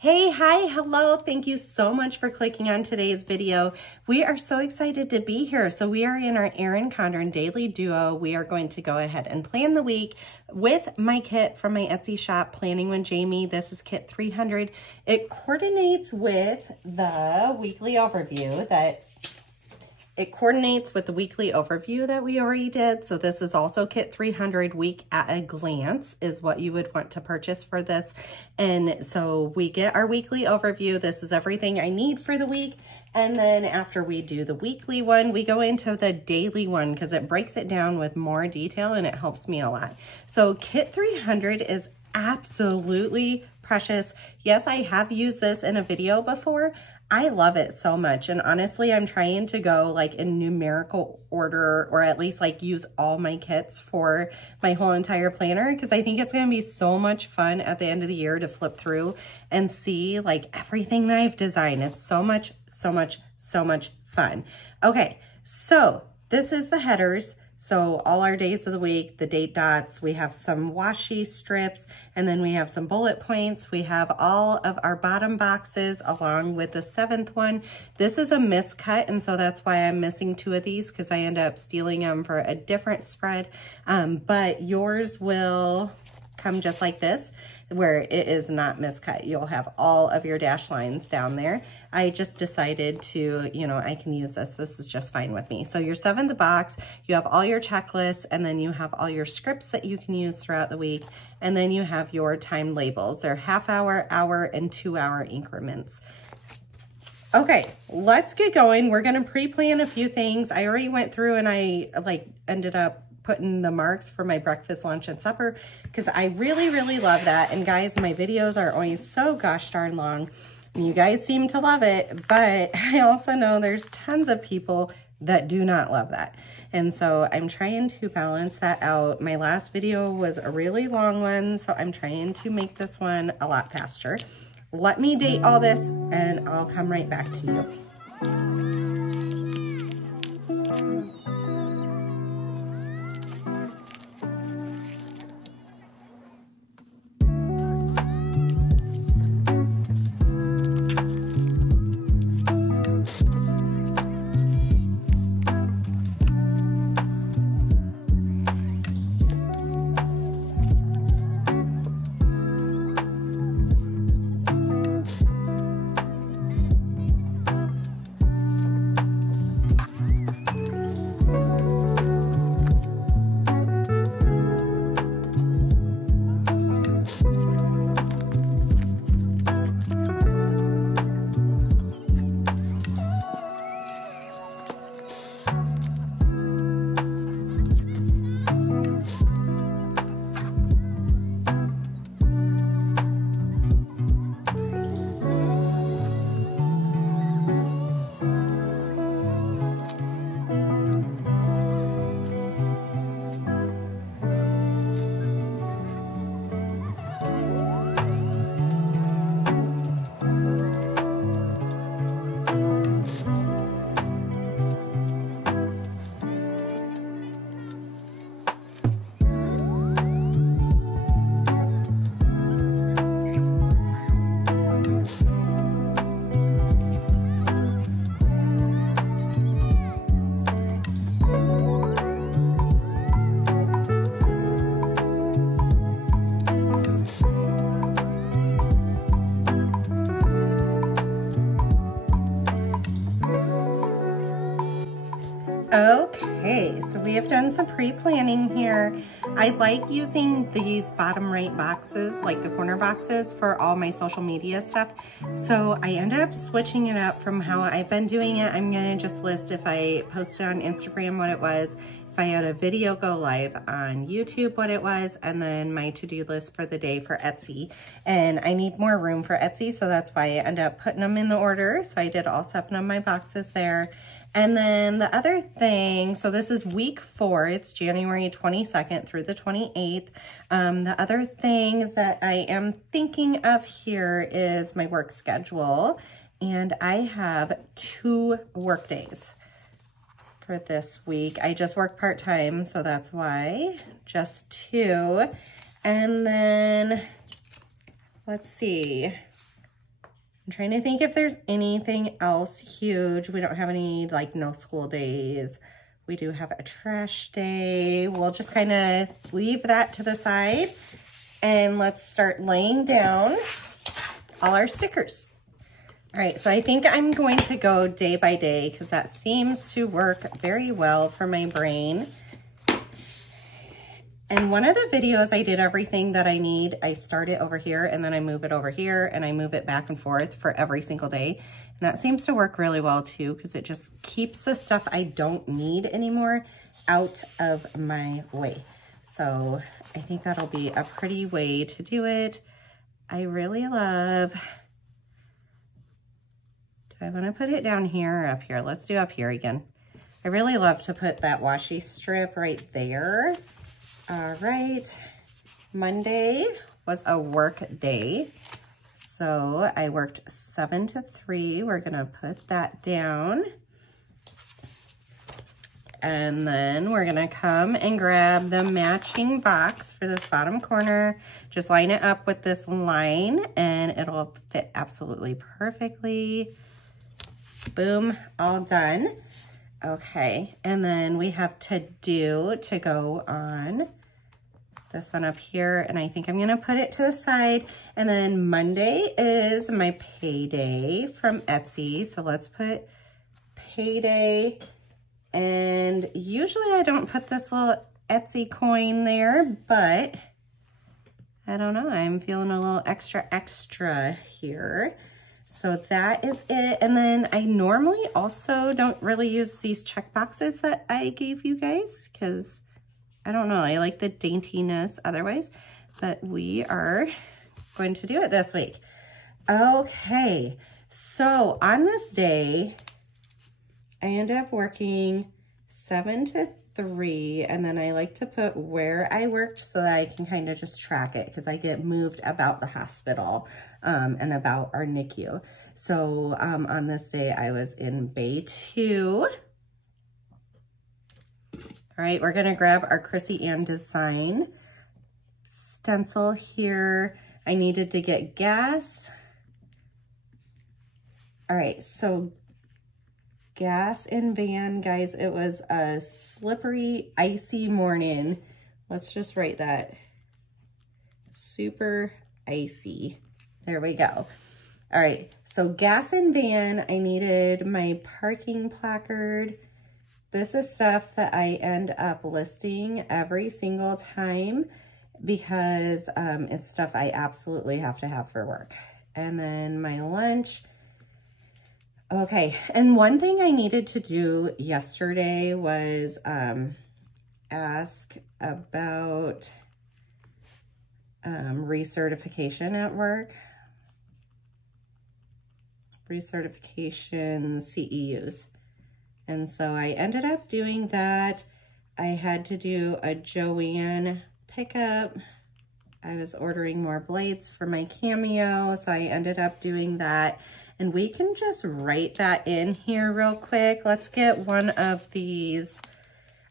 Hey, hi, hello. Thank you so much for clicking on today's video. We are so excited to be here. So we are in our Erin Condren Daily Duo. We are going to go ahead and plan the week with my kit from my Etsy shop, Planning with Jamie. This is kit 300. It coordinates with the weekly overview that we already did. So this is also kit 300 week at a glance is what you would want to purchase for this. And so we get our weekly overview. This is everything I need for the week. And then after we do the weekly one, we go into the daily one because it breaks it down with more detail and it helps me a lot. So kit 300 is absolutely precious. Yes, I have used this in a video before. I love it so much. And honestly, I'm trying to go like in numerical order, or at least like use all my kits for my whole entire planner, because I think it's going to be so much fun at the end of the year to flip through and see like everything that I've designed. It's so much fun. Okay, so this is the headers. So all our days of the week, the date dots, we have some washi strips, and then we have some bullet points. We have all of our bottom boxes along with the 7th one. This is a miscut, and so that's why I'm missing 2 of these because I end up stealing them for a different spread. But yours will come just like this, where it is not miscut. You'll have all of your dash lines down there. I just decided to, I can use this. This is just fine with me. So your 7th box, you have all your checklists, and then you have all your scripts that you can use throughout the week. And then you have your time labels. They're half-hour, hour, and 2-hour increments. Okay, let's get going. We're gonna pre-plan a few things. I already went through and I ended up putting the marks for my breakfast, lunch, and supper because I really love that. And guys, my videos are always so gosh darn long. And you guys seem to love it, but I also know there's tons of people that do not love that. And so I'm trying to balance that out. My last video was a really long one, so I'm trying to make this one a lot faster. Let me date all this and I'll come right back to you. Okay, so we have done some pre-planning here. I like using these bottom right boxes, like the corner boxes, for all my social media stuff. So I ended up switching it up from how I've been doing it. I'm gonna just list if I posted on Instagram what it was, if I had a video go live on YouTube what it was, and then my to-do list for the day for Etsy. And I need more room for Etsy, so that's why I ended up putting them in the order. So I did all 7 of my boxes there. And then the other thing, so this is week 4, it's January 22nd through the 28th. The other thing that I am thinking of here is my work schedule. And I have 2 work days for this week. I just work part-time, so that's why, just 2. And then, let's see. I'm trying to think if there's anything else huge. We don't have any like no school days. We do have a trash day. We'll just kind of leave that to the side and let's start laying down all our stickers. All right, so I think I'm going to go day by day because that seems to work very well for my brain. And one of the videos I did everything that I need. I start it over here and then I move it over here and I move it back and forth for every single day. And that seems to work really well too because it just keeps the stuff I don't need anymore out of my way. So I think that'll be a pretty way to do it. I really love, do I want to put it down here or up here? Let's do up here again. I really love to put that washi strip right there. All right, Monday was a work day. So I worked 7 to 3. We're gonna put that down. And then we're gonna come and grab the matching box for this bottom corner. Just line it up with this line and it'll fit absolutely perfectly. Boom, all done. Okay, and then we have to go on this one up here, and I think I'm gonna put it to the side. And then Monday is my payday from Etsy. So let's put payday. And usually I don't put this little Etsy coin there, but I don't know, I'm feeling a little extra here. So that is it. And then I normally also don't really use these check boxes that I gave you guys because I don't know, I like the daintiness otherwise, but we are going to do it this week. Okay, so on this day, I end up working 7 to 3, and then I like to put where I worked so that I can kind of just track it because I get moved about the hospital and about our NICU. So on this day, I was in Bay 2. All right, we're gonna grab our Chrissy Ann Design stencil here. I needed to get gas. All right, so gas in van, guys, it was a slippery, icy morning. Let's just write that. Super icy. There we go. All right, so gas in van, I needed my parking placard. This is stuff that I end up listing every single time because it's stuff I absolutely have to have for work. And then my lunch. Okay, and one thing I needed to do yesterday was ask about recertification at work. Recertification CEUs. And so I ended up doing that. I had to do a Joanne pickup. I was ordering more blades for my cameo, so I ended up doing that. And we can just write that in here real quick. Let's get one of these.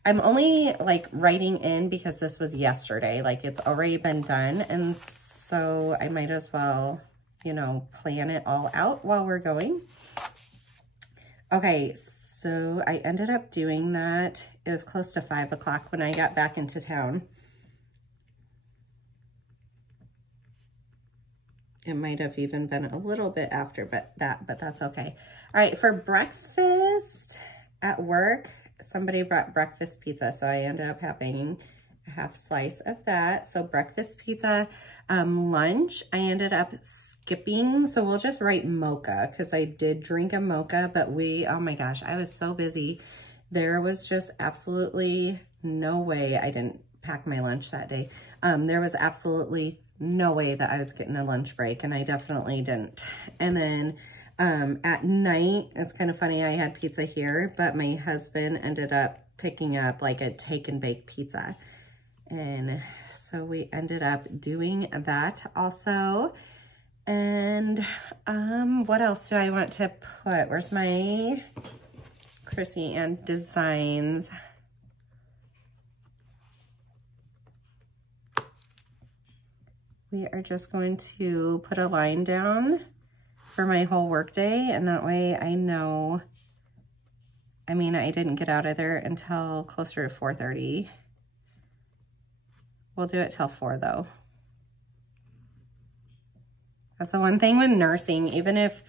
I'm only like writing in because this was yesterday, like it's already been done. And so I might as well, you know, plan it all out while we're going. Okay, so I ended up doing that. It was close to 5 o'clock when I got back into town. It might have even been a little bit after but that's okay. All right, for breakfast at work, somebody brought breakfast pizza, so I ended up having a half slice of that. So breakfast pizza. Lunch, I ended up skipping, so we'll just write mocha because I did drink a mocha, but oh my gosh, I was so busy. There was just absolutely no way I didn't pack my lunch that day. There was absolutely no way that I was getting a lunch break, and I definitely didn't. And then at night, it's kind of funny, I had pizza here, but my husband ended up picking up like a take and bake pizza. And so we ended up doing that also. And what else do I want to put? Where's my Chrissy Ann Designs? We are just going to put a line down for my whole work day, and that way I know, I mean, I didn't get out of there until closer to 4:30. We'll do it till 4 though. That's the one thing with nursing, even if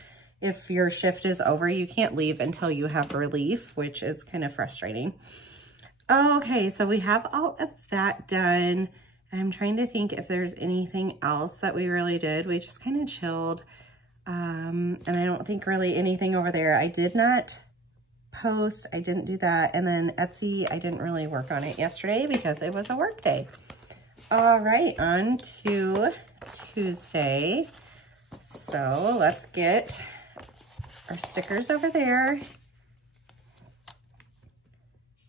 your shift is over, you can't leave until you have relief, which is kind of frustrating. Okay, so we have all of that done. I'm trying to think if there's anything else that we really did. We just kind of chilled. And I don't think really anything over there. I did not post, I didn't do that. And then Etsy, I didn't really work on it yesterday because it was a work day. All right, on to Tuesday. So let's get our stickers over there.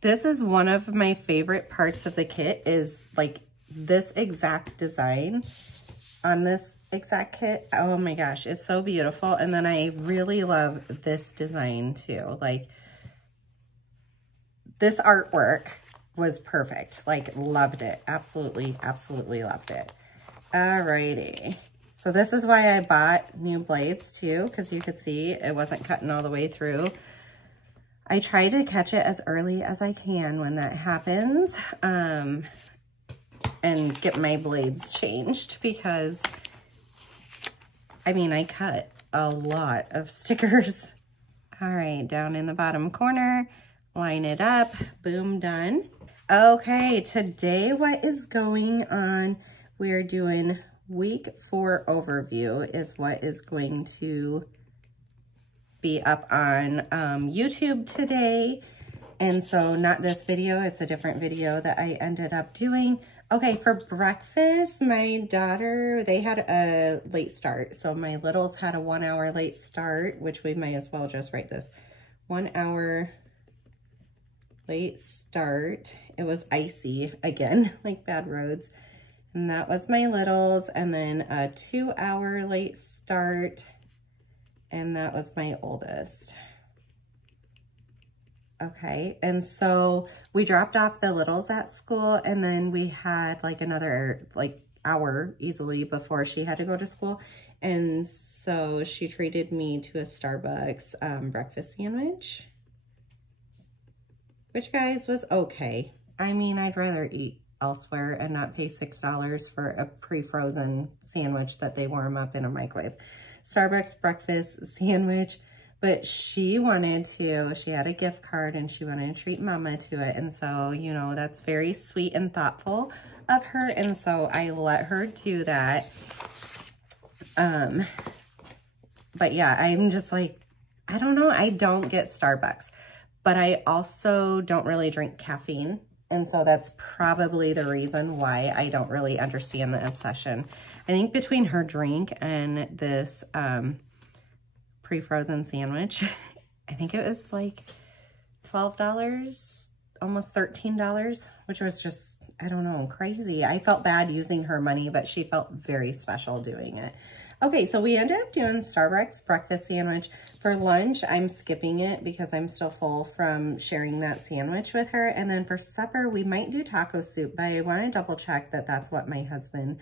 This is one of my favorite parts of the kit, is like this exact design on this exact kit. Oh my gosh, it's so beautiful. And then I really love this design too. Like this artwork was perfect. Like loved it. Absolutely, absolutely loved it. Alrighty. So this is why I bought new blades too, because you could see it wasn't cutting all the way through. I try to catch it as early as I can when that happens, and get my blades changed, because I mean, I cut a lot of stickers. All right, down in the bottom corner, line it up, boom, done. Okay, today what is going on? We're doing week 4 overview is what is going to be up on YouTube today. And so not this video, it's a different video that I ended up doing. Okay, for breakfast, my daughter, they had a late start. So my littles had a 1 hour late start, which we might as well just write this. 1 hour late start. It was icy again, like bad roads. And that was my littles. And then a 2 hour late start. And that was my oldest. Okay, and so we dropped off the littles at school, and then we had like another like hour easily before she had to go to school. And so she treated me to a Starbucks breakfast sandwich, which, guys, was okay. I mean, I'd rather eat elsewhere and not pay $6 for a pre-frozen sandwich that they warm up in a microwave. Starbucks breakfast sandwich, but she wanted to, she had a gift card and she wanted to treat mama to it. And so, you know, that's very sweet and thoughtful of her. And so I let her do that. But yeah, I'm just like, I don't know. I don't get Starbucks, but I also don't really drink caffeine. And so that's probably the reason why I don't really understand the obsession. I think between her drink and this pre-frozen sandwich, I think it was like $12, almost $13, which was just, I don't know, crazy. I felt bad using her money, but she felt very special doing it. Okay, so we ended up doing Starbucks breakfast sandwich. For lunch, I'm skipping it because I'm still full from sharing that sandwich with her. And then for supper, we might do taco soup, but I want to double check that that's what my husband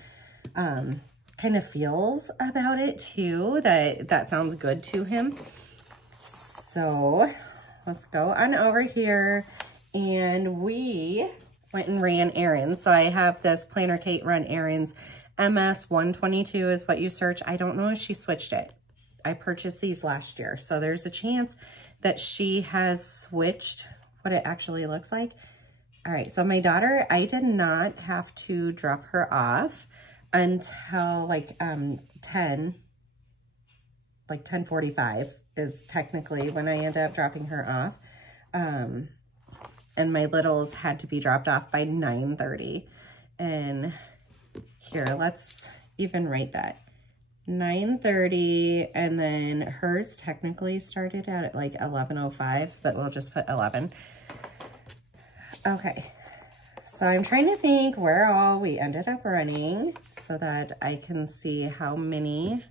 kind of feels about it too, that sounds good to him. So let's go on over here. And we went and ran errands. So I have this Planner Kate Run Errands. MS 122 is what you search. I don't know if she switched it. I purchased these last year. So there's a chance that she has switched what it actually looks like. All right, so my daughter, I did not have to drop her off until like 10:45 is technically when I ended up dropping her off. And my littles had to be dropped off by 9:30. And here, let's even write that. 9:30, and then hers technically started at like 11:05, but we'll just put 11. Okay, so I'm trying to think where all we ended up running so that I can see how many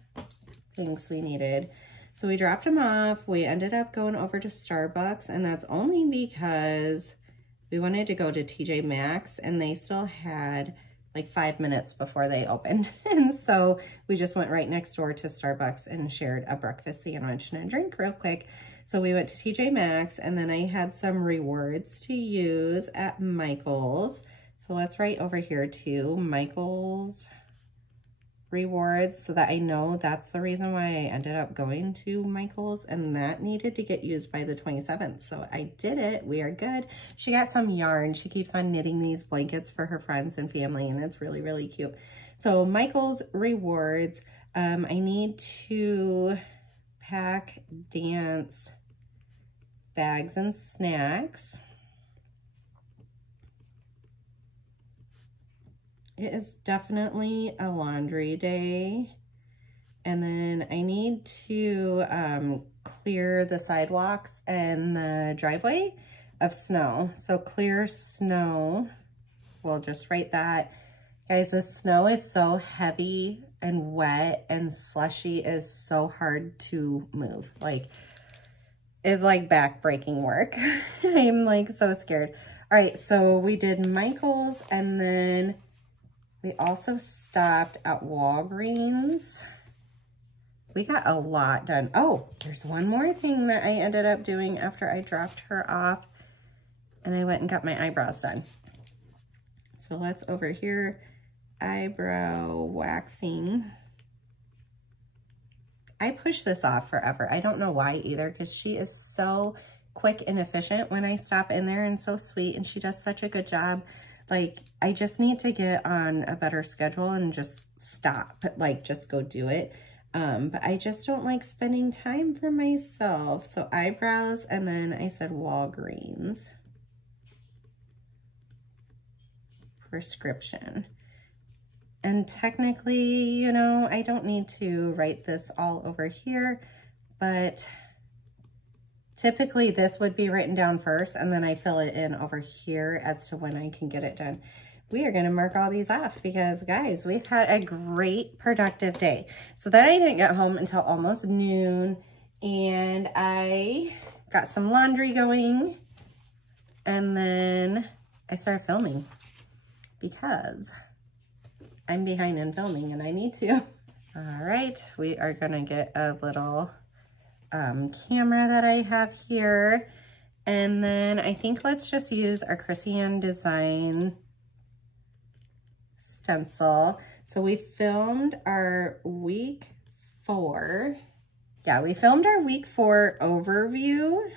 things we needed. So we dropped them off. We ended up going over to Starbucks, and that's only because we wanted to go to TJ Maxx, and they still had like 5 minutes before they opened. And so we just went right next door to Starbucks and shared a breakfast sandwich and a drink real quick. So we went to TJ Maxx, and then I had some rewards to use at Michael's. So let's write over here too, Michael's rewards, so that I know that's the reason why I ended up going to Michael's, and that needed to get used by the 27th. So I did it. We are good. She got some yarn. She keeps on knitting these blankets for her friends and family, and it's really, really cute. So Michael's rewards, I need to pack dance bags and snacks. It is definitely a laundry day. And then I need to clear the sidewalks and the driveway of snow. So clear snow, we'll just write that. Guys, the snow is so heavy and wet and slushy, is so hard to move. Like, it's like back-breaking work. I'm like so scared. All right, so we did Michael's, and then we also stopped at Walgreens. We got a lot done. Oh, there's one more thing that I ended up doing after I dropped her off, and I went and got my eyebrows done. So let's over here, eyebrow waxing. I push this off forever. I don't know why either, because she is so quick and efficient when I stop in there, and so sweet, and she does such a good job. Like, I just need to get on a better schedule and just stop, like just go do it. But I just don't like spending time for myself. So eyebrows, and then I said Walgreens. Prescription. And technically, you know, I don't need to write this all over here, but typically this would be written down first, and then I fill it in over here as to when I can get it done. We are gonna mark all these off because, guys, we've had a great productive day. So then I didn't get home until almost noon, and I got some laundry going, and then I started filming because I'm behind in filming and I need to. All right, we are gonna get a little camera that I have here. And then I think let's just use our Chrissy Ann Design stencil. So we filmed our week 4. Yeah, we filmed our week 4 overview.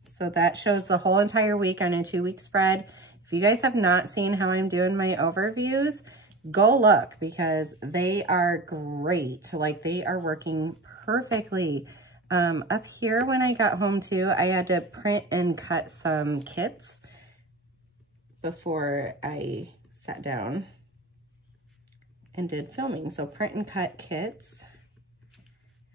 So that shows the whole entire week on a 2-week spread. If you guys have not seen how I'm doing my overviews, go look because they are great. Like, they are working perfectly. Up here when I got home too, I had to print and cut some kits before I sat down and did filming. So print and cut kits,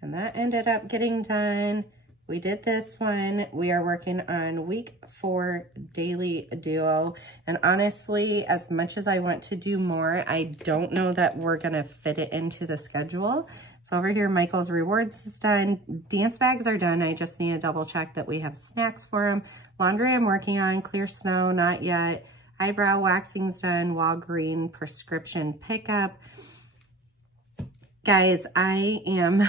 and that ended up getting done. We did this one. We are working on week 4 daily duo. And honestly, as much as I want to do more, I don't know that we're gonna fit it into the schedule. So over here, Michael's rewards is done. Dance bags are done. I just need to double check that we have snacks for them. Laundry I'm working on. Clear snow, not yet. Eyebrow waxing's done. Walgreens prescription pickup. Guys, I am...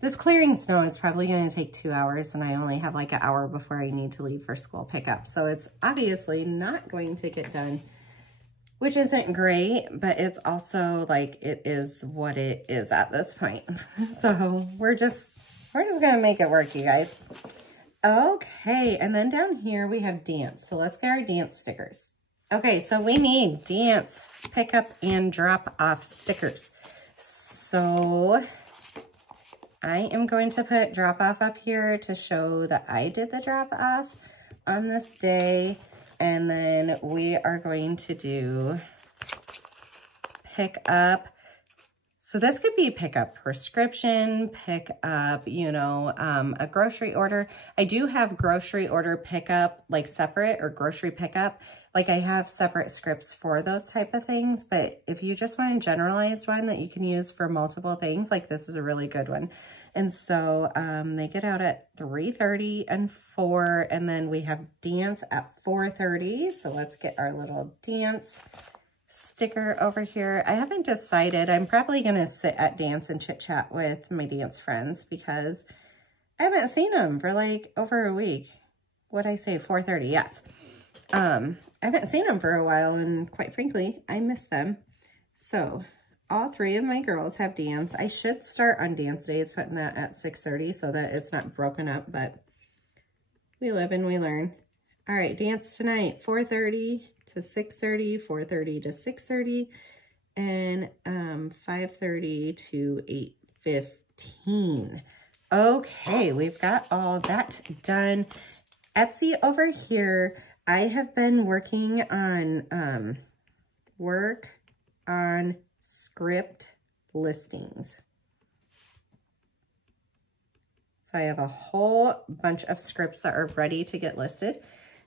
This clearing snow is probably going to take 2 hours, and I only have like an hour before I need to leave for school pickup. So it's obviously not going to get done, which isn't great, but it's also like, it is what it is at this point. So we're just going to make it work, you guys. Okay, and then down here we have dance. So let's get our dance stickers. Okay, so we need dance pickup and drop off stickers. So I am going to put drop off up here to show that I did the drop off on this day. And then we are going to do pick up. So this could be pick up prescription, pick up, you know, a grocery order. I do have grocery order pickup, like separate, or grocery pickup. Like I have separate scripts for those type of things, but if you just want a generalized one that you can use for multiple things, like this is a really good one. And so they get out at 3:30 and 4, and then we have dance at 4:30. So let's get our little dance sticker over here. I haven't decided. I'm probably going to sit at dance and chit chat with my dance friends because I haven't seen them for like over a week. What'd I say? 4:30. Yes. I haven't seen them for a while, and quite frankly, I miss them. So all 3 of my girls have dance. I should start on dance days, putting that at 6:30 so that it's not broken up, but we live and we learn. All right, dance tonight, 4:30 to 6:30, 4:30 to 6:30, and 5:30 to 8:15. Okay, we've got all that done. Etsy over here, I have been working on script listings. So I have a whole bunch of scripts that are ready to get listed,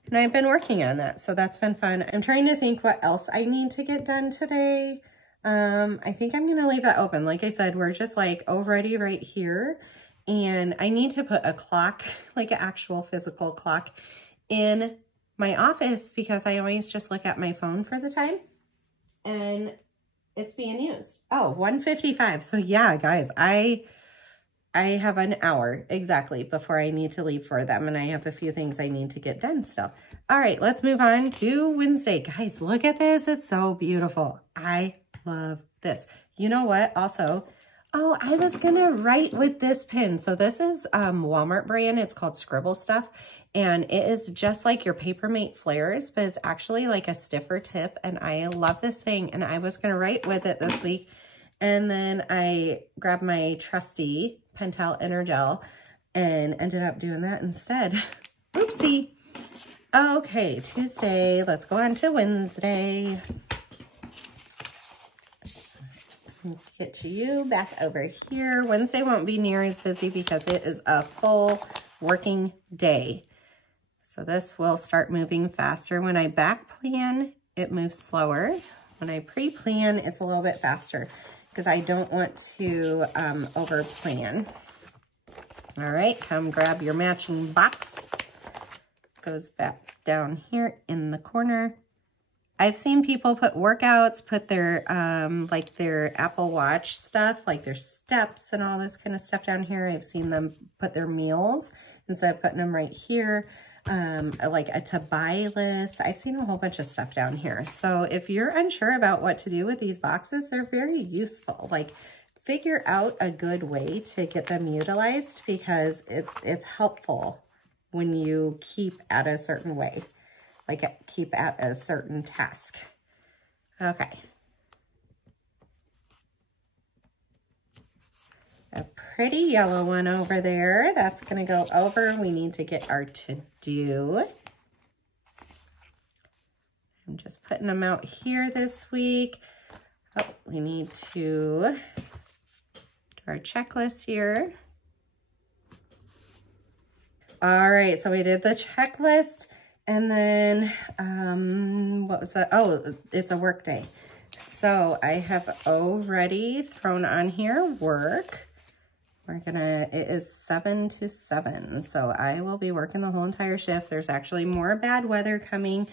and I've been working on that. So that's been fun. I'm trying to think what else I need to get done today. I think I'm going to leave that open. Like I said, we're just like already right here, and I need to put a clock, like an actual physical clock in my office because I always just look at my phone for the time, and it's being used. Oh, 1:55. So yeah, guys, I have an hour exactly before I need to leave for them, and I have a few things I need to get done still. All right, let's move on to Wednesday. Guys, look at this. It's so beautiful. I love this. You know what? Also, oh, I was going to write with this pen. So this is Walmart brand. It's called Scribble Stuff, and it is just like your Papermate Flares, but it's actually like a stiffer tip, and I love this thing, and I was going to write with it this week, and then I grabbed my trusty Pentel Energel and ended up doing that instead. Oopsie. Okay, Tuesday. Let's go on to Wednesday. Get you back over here. Wednesday won't be near as busy because it is a full working day. So this will start moving faster. When I back plan, it moves slower. When I pre-plan, it's a little bit faster because I don't want to over plan. All right, come grab your matching box. Goes back down here in the corner. I've seen people put workouts, put their like their Apple Watch stuff, like their steps and all this kind of stuff down here. I've seen them put their meals instead of putting them right here. Like a to buy list. I've seen a whole bunch of stuff down here. So if you're unsure about what to do with these boxes, they're very useful. Like figure out a good way to get them utilized because it's helpful when you keep at a certain way, like keep at a certain task. Okay. A pretty yellow one over there. That's going to go over. We need to get our to-do. I'm just putting them out here this week. Oh, we need to do our checklist here. All right, so we did the checklist, and then what was that? Oh, it's a work day. So I have already thrown on here work. It is 7 to 7. So I will be working the whole entire shift. There's actually more bad weather coming.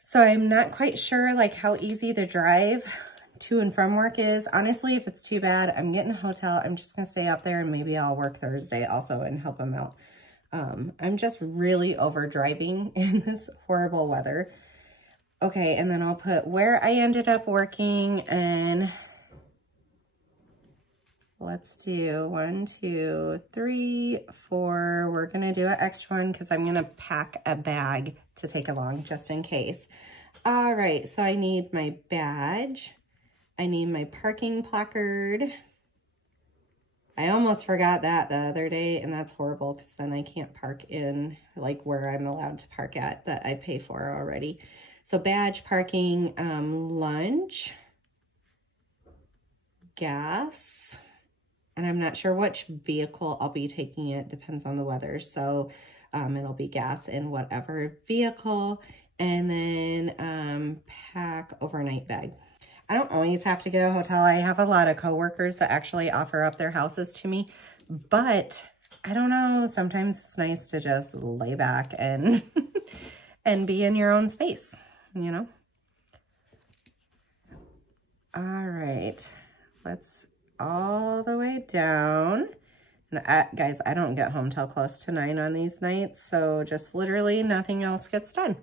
So I'm not quite sure like how easy the drive to and from work is. Honestly, if it's too bad, I'm getting a hotel. I'm just going to stay up there and maybe I'll work Thursday also and help them out. I'm just really over driving in this horrible weather. Okay, and then I'll put where I ended up working, and let's do 1, 2, 3, 4. We're going to do an extra one because I'm going to pack a bag to take along just in case. All right, so I need my badge. I need my parking placard. I almost forgot that the other day, and that's horrible because then I can't park in like where I'm allowed to park at that I pay for already. So badge, parking, lunch, gas, and I'm not sure which vehicle I'll be taking. It depends on the weather. So it'll be gas in whatever vehicle, and then pack overnight bag. I don't always have to get a hotel. I have a lot of coworkers that actually offer up their houses to me, but I don't know, sometimes it's nice to just lay back and and be in your own space, you know? All right, let's all the way down. And guys, I don't get home till close to 9 on these nights, so just literally nothing else gets done.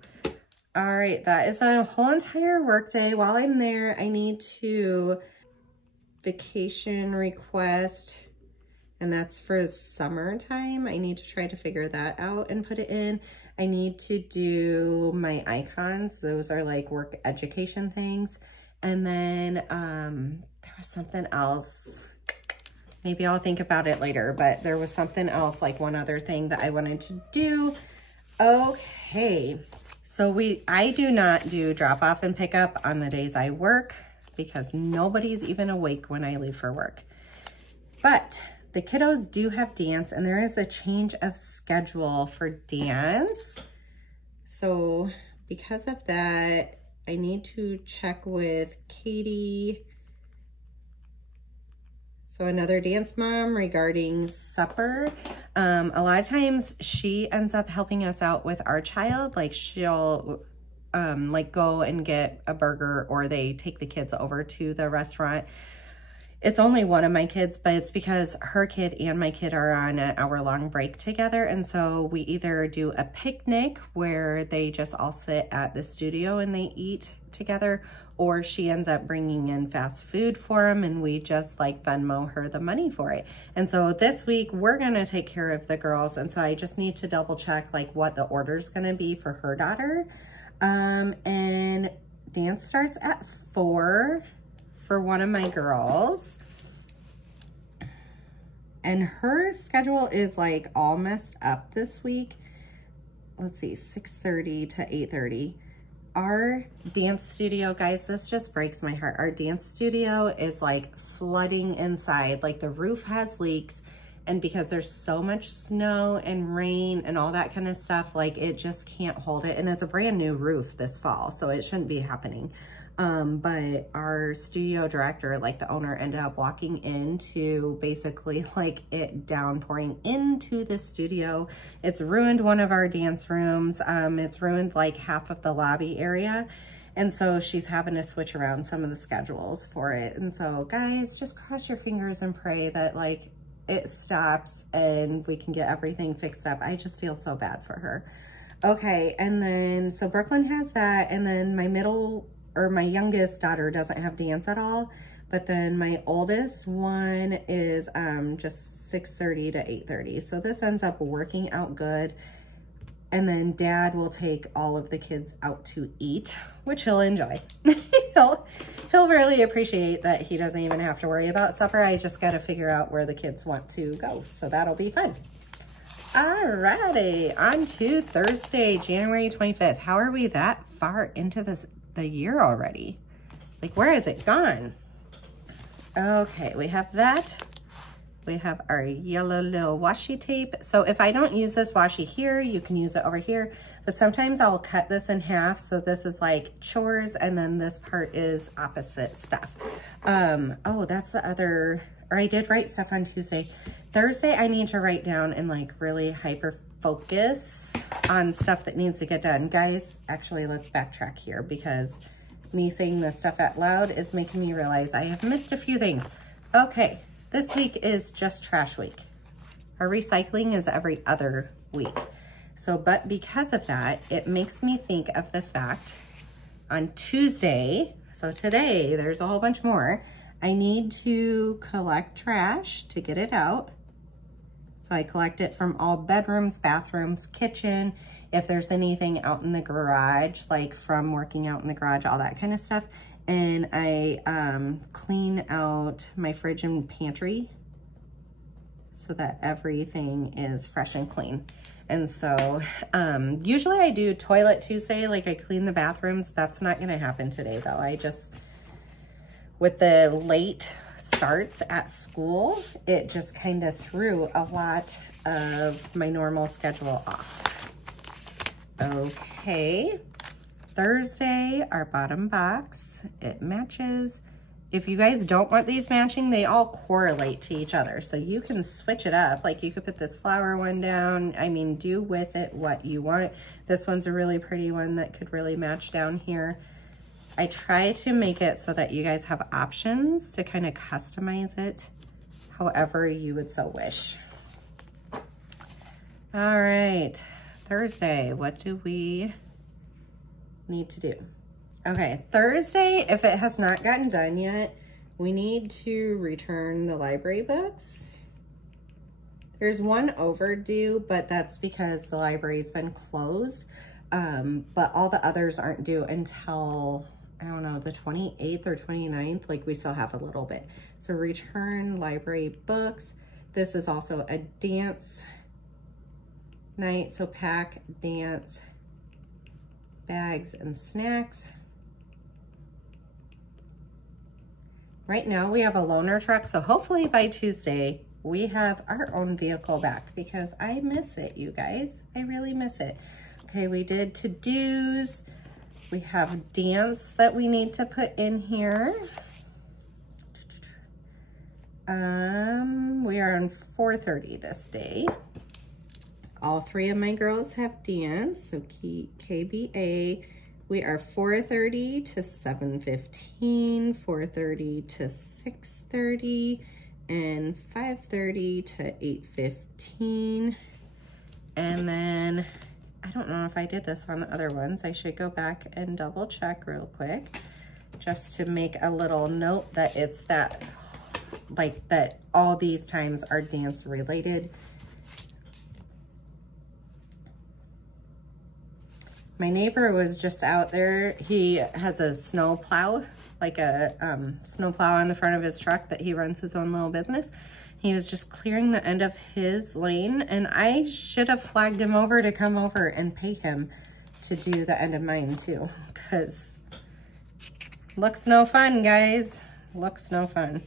All right, that is a whole entire work day. While I'm there, I need to vacation request, and that's for summertime. I need to try to figure that out and put it in. I need to do my icons. Those are like work education things. And then there was something else. Maybe I'll think about it later, but there was something else, like one other thing that I wanted to do. Okay, so I do not do drop off and pick up on the days I work because nobody's even awake when I leave for work. But the kiddos do have dance, and there is a change of schedule for dance. So because of that, I need to check with Katie, so another dance mom, regarding supper. A lot of times she ends up helping us out with our child. Like she'll like go and get a burger, or they take the kids over to the restaurant. It's only one of my kids, but it's because her kid and my kid are on an hour-long break together. And so we either do a picnic where they just all sit at the studio and they eat together, or she ends up bringing in fast food for them and we just like Venmo her the money for it. And so this week we're gonna take care of the girls. And so I just need to double check like what the order's gonna be for her daughter. And dance starts at 4 for one of my girls. And her schedule is like all messed up this week. Let's see, 6:30 to 8:30. Our dance studio, guys, this just breaks my heart. Our dance studio is like flooding inside. Like the roof has leaks, and because there's so much snow and rain and all that kind of stuff, like it just can't hold it. And it's a brand new roof this fall, so it shouldn't be happening. But our studio director, like the owner, ended up walking into basically like it downpouring into the studio. It's ruined one of our dance rooms. It's ruined like half of the lobby area. And so she's having to switch around some of the schedules for it. And so guys, just cross your fingers and pray that like it stops and we can get everything fixed up. I just feel so bad for her. Okay, and then so Brooklyn has that, and then my youngest daughter doesn't have dance at all, but then my oldest one is just 6:30 to 8:30. So this ends up working out good. And then Dad will take all of the kids out to eat, which he'll enjoy. he'll really appreciate that he doesn't even have to worry about supper. I just got to figure out where the kids want to go. So that'll be fun. Alrighty, on to Thursday, January 25th. How are we that far into the year already? Like, where has it gone? Okay, we have that. We have our yellow little washi tape. So if I don't use this washi here, you can use it over here. But sometimes I'll cut this in half. So this is like chores, and then this part is opposite stuff. Oh, that's the other, or I did write stuff on Tuesday. Thursday, I need to write down and like really hyper focus on stuff that needs to get done. Guys, actually, let's backtrack here because me saying this stuff out loud is making me realize I have missed a few things. Okay, this week is just trash week. Our recycling is every other week. So, but because of that, it makes me think of the fact on Tuesday, so today, there's a whole bunch more, I need to collect trash to get it out. So I collect it from all bedrooms, bathrooms, kitchen, if there's anything out in the garage, like from working out in the garage, all that kind of stuff. And I clean out my fridge and pantry so that everything is fresh and clean. And so usually I do toilet Tuesday, like I clean the bathrooms. That's not gonna happen today though. I just, with the late starts at school, it just kind of threw a lot of my normal schedule off. Okay, Thursday, our bottom box, it matches. If you guys don't want these matching, they all correlate to each other. So you can switch it up. Like you could put this flower one down. I mean, do with it what you want. This one's a really pretty one that could really match down here. I try to make it so that you guys have options to kind of customize it however you would so wish. All right, Thursday, what do we need to do? Okay, Thursday, if it has not gotten done yet, we need to return the library books. There's one overdue, but that's because the library's been closed. But all the others aren't due until, I don't know, the 28th or 29th. Like we still have a little bit. So return library books. This is also a dance night. So pack, dance, bags, and snacks. Right now we have a loaner truck, so hopefully by Tuesday we have our own vehicle back because I miss it, you guys. I really miss it. Okay, we did to-dos. We have dance that we need to put in here. We are on 4:30 this day. All three of my girls have dance, so KBA. We are 4:30 to 7:15, 4:30 to 6:30, and 5:30 to 8:15. And then, I don't know if I did this on the other ones. I should go back and double check real quick, just to make a little note that it's that, like that all these times are dance related. My neighbor was just out there. He has a snow plow, like a snow plow on the front of his truck that he runs his own little business. He was just clearing the end of his lane, and I should have flagged him over to come over and pay him to do the end of mine too, because looks no fun, guys. Looks no fun.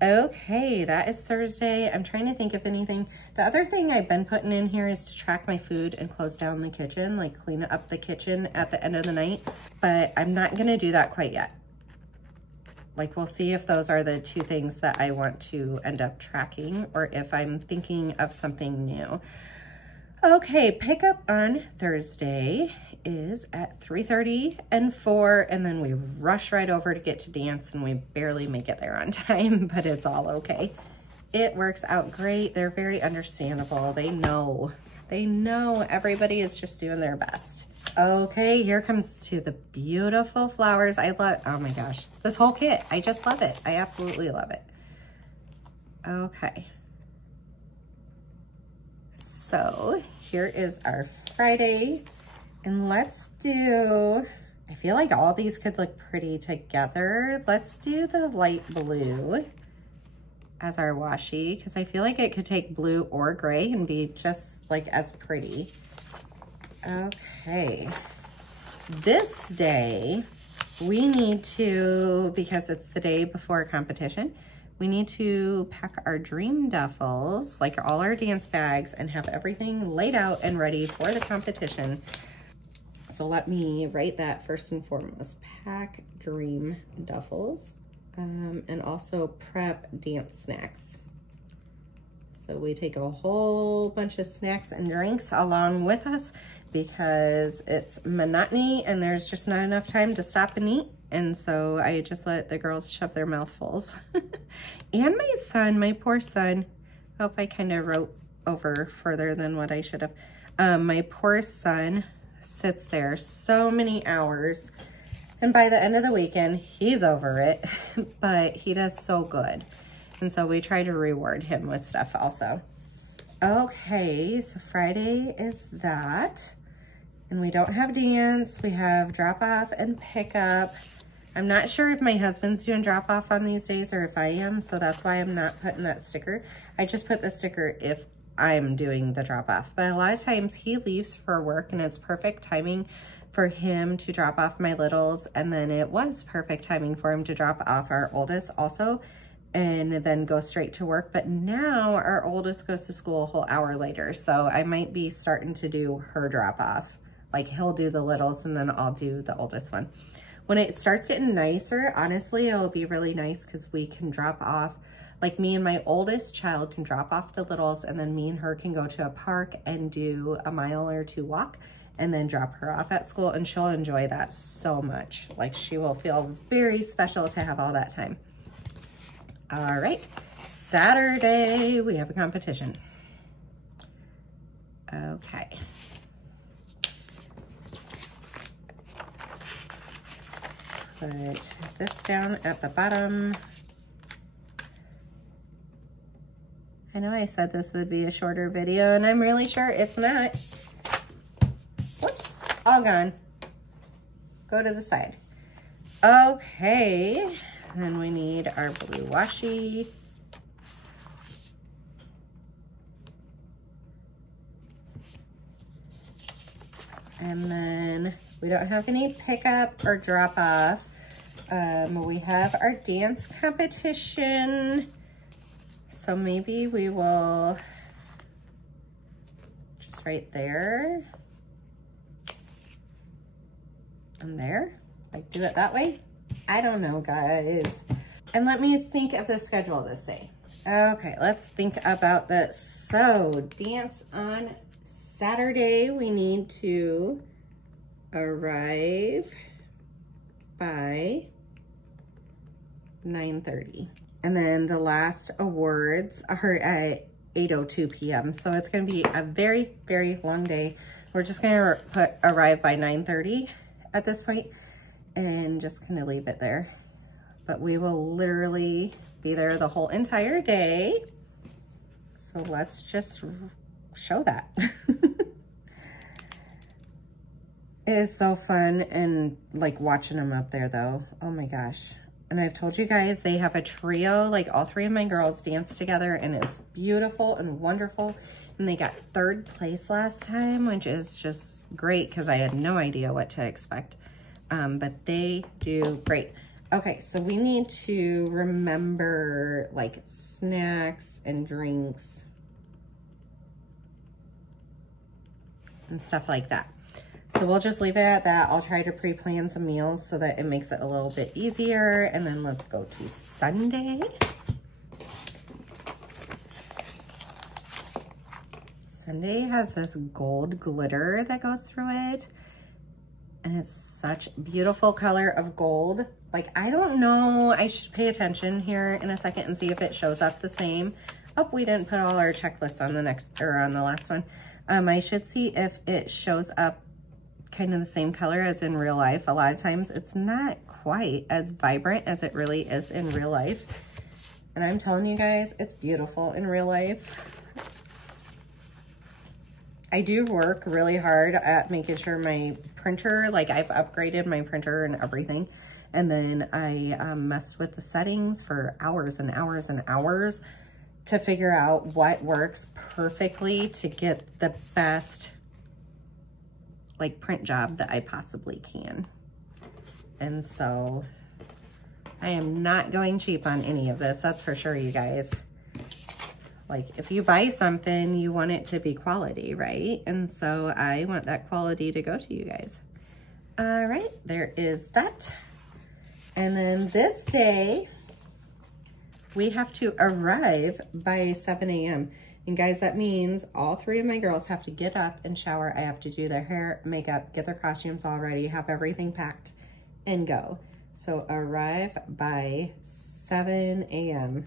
Okay, that is Thursday. I'm trying to think of anything. The other thing I've been putting in here is to track my food and close down the kitchen, like clean up the kitchen at the end of the night, but I'm not gonna do that quite yet. Like we'll see if those are the two things that I want to end up tracking or if I'm thinking of something new. Okay, pickup on Thursday is at 3:30 and 4, and then we rush right over to get to dance and we barely make it there on time, but it's all okay. It works out great. They're very understandable. They know everybody is just doing their best. Okay, here comes to the beautiful flowers. I love, oh my gosh, this whole kit. I just love it. I absolutely love it. Okay. So here is our Friday, and let's do, I feel like all these could look pretty together. Let's do the light blue as our washi, because I feel like it could take blue or gray and be just like as pretty. Okay, this day we need to, because it's the day before a competition, we need to pack our dream duffels, like all our dance bags, and have everything laid out and ready for the competition. So let me write that first and foremost. Pack dream duffels, and also prep dance snacks. So we take a whole bunch of snacks and drinks along with us because it's monotony and there's just not enough time to stop and eat. And so I just let the girls shove their mouthfuls. And my son, my poor son, hope I kind of wrote over further than what I should have. My poor son sits there so many hours, and by the end of the weekend, he's over it, but he does so good. And so we try to reward him with stuff also. Okay, so Friday is that. And we don't have dance, we have drop off and pick up. I'm not sure if my husband's doing drop off on these days or if I am, so that's why I'm not putting that sticker. I just put the sticker if I'm doing the drop off. But a lot of times he leaves for work and it's perfect timing for him to drop off my littles. And then it was perfect timing for him to drop off our oldest also, and then go straight to work. But now our oldest goes to school a whole hour later, so I might be starting to do her drop off Like he'll do the littles and then I'll do the oldest one. When it starts getting nicer, honestly, it'll be really nice because we can drop off, like me and my oldest child can drop off the littles, and then me and her can go to a park and do a mile or two walk and then drop her off at school, and she'll enjoy that so much. Like she will feel very special to have all that time. All right, Saturday, we have a competition. Okay. Put this down at the bottom. I know I said this would be a shorter video, and I'm really sure it's not. Whoops, all gone. Go to the side. Okay, then we need our blue washi. And then we don't have any pickup or drop off. We have our dance competition. So maybe we will just right there and there, like do it that way. I don't know, guys. And let me think of the schedule this day. Okay, let's think about this. So dance on Saturday, we need to arrive by 9:30. And then the last awards are at 8:02 p.m. So it's going to be a very, very long day. We're just going to put arrive by 9:30 at this point and just kind of leave it there. But we will literally be there the whole entire day. So let's just show that. It is so fun, and like watching them up there though. Oh my gosh. And I've told you guys, they have a trio, like all three of my girls dance together, and it's beautiful and wonderful. And they got 3rd place last time, which is just great because I had no idea what to expect. But they do great. Okay, so we need to remember like snacks and drinks and stuff like that. So we'll just leave it at that. I'll try to pre-plan some meals so that it makes it a little bit easier. And then let's go to Sunday. Sunday has this gold glitter that goes through it. And it's such beautiful color of gold. Like, I don't know, I should pay attention here in a second and see if it shows up the same. Oh, we didn't put all our checklists on the next, or on the last one. I should see if it shows up kind of the same color as in real life. A lot of times it's not quite as vibrant as it really is in real life. And I'm telling you guys, it's beautiful in real life. I do work really hard at making sure my printer, like I've upgraded my printer and everything. And then I messed with the settings for hours and hours and hours to figure out what works perfectly to get the best like print job that I possibly can. And so I am not going cheap on any of this, that's for sure, you guys. Like if you buy something, you want it to be quality, right? And so I want that quality to go to you guys. All right, there is that. And then this day, we have to arrive by 7 a.m. And guys, that means all three of my girls have to get up and shower. I have to do their hair, makeup, get their costumes all ready, have everything packed, and go. So arrive by 7 a.m.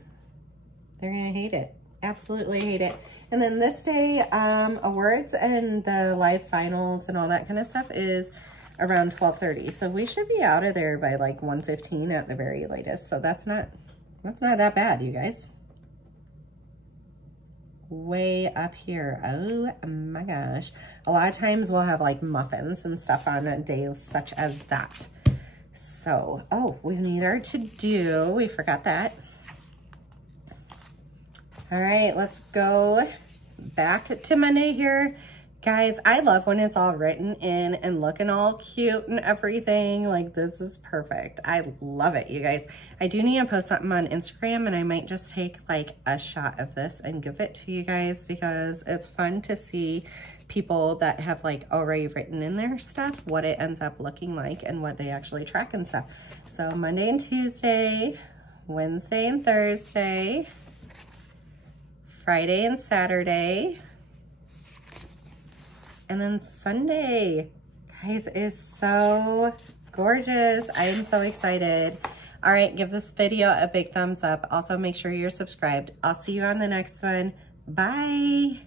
They're gonna hate it. Absolutely hate it. And then this day, awards and the live finals and all that kind of stuff is around 12:30. So we should be out of there by like 1:15 at the very latest. So that's not that bad, you guys. Way up here. Oh my gosh. A lot of times we'll have like muffins and stuff on a day such as that. So, oh, we need our to-do. We forgot that. All right, let's go back to Monday here. Guys, I love when it's all written in and looking all cute and everything. Like, this is perfect. I love it, you guys. I do need to post something on Instagram, and I might just take like a shot of this and give it to you guys because it's fun to see people that have like already written in their stuff, what it ends up looking like and what they actually track and stuff. So Monday and Tuesday, Wednesday and Thursday, Friday and Saturday, and then Sunday. Guys, it is so gorgeous. I am so excited. All right, give this video a big thumbs up. Also, make sure you're subscribed. I'll see you on the next one. Bye.